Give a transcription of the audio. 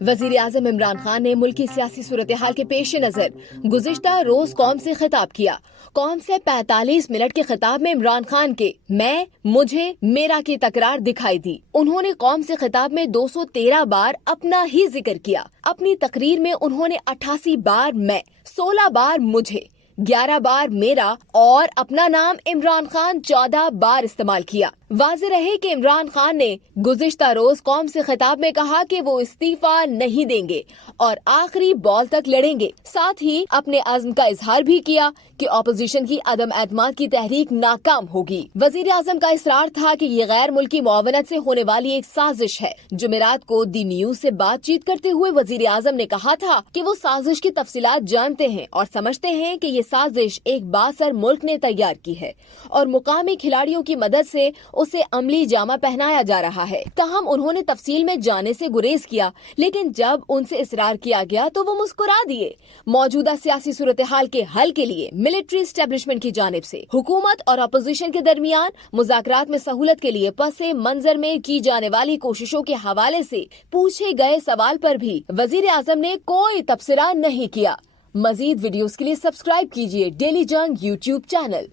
वजीर आजम इमरान खान ने मुल्क की सियासी सूरत हाल के पेश नजर गुज़िश्ता रोज कौम से खिताब किया। कौम से 45 मिनट के खिताब में इमरान खान के मैं, मुझे, मेरा की तकरार दिखाई दी। उन्होंने कौम से खिताब में 213 बार अपना ही जिक्र किया। अपनी तकरीर में उन्होंने 88 बार मैं, 16 बार मुझे, 11 बार मेरा और अपना नाम इमरान खान 14 बार इस्तेमाल किया। वाज़ेह रहे कि इमरान खान ने गुज़िश्ता रोज कौम से खिताब में कहा कि वो इस्तीफा नहीं देंगे और आखिरी बॉल तक लड़ेंगे। साथ ही अपने अज़्म का इजहार भी किया कि अपोजिशन की अदम एतमाद की तहरीक नाकाम होगी। वजीर आजम का इसरार था कि ये गैर मुल्की मुआवनत से होने वाली एक साजिश है। जुमेरात को दी न्यूज से बातचीत करते हुए वजीर आजम ने कहा था कि वो साजिश की तफसीलात जानते हैं और समझते हैं कि ये साजिश एक बासर मुल्क ने तैयार की है और मुकामी खिलाड़ियों की मदद से उसे अमली जामा पहनाया जा रहा है। ताहम उन्होंने तफसील में जाने से गुरेज किया, लेकिन जब उनसे इसरार किया गया तो वो मुस्कुरा दिए। मौजूदा सियासी सूरत हाल के हल के लिए मिलिट्री एस्टेब्लिशमेंट की जानिब से हुकूमत और अपोजिशन के दरमियान मुज़ाकरात में सहूलत के लिए पसे मंजर में की जाने वाली कोशिशों के हवाले से पूछे गए सवाल पर भी वजीर आजम ने कोई तबसरा नहीं किया। मजीद वीडियोस के लिए सब्सक्राइब कीजिए डेली जंग यूट्यूब चैनल।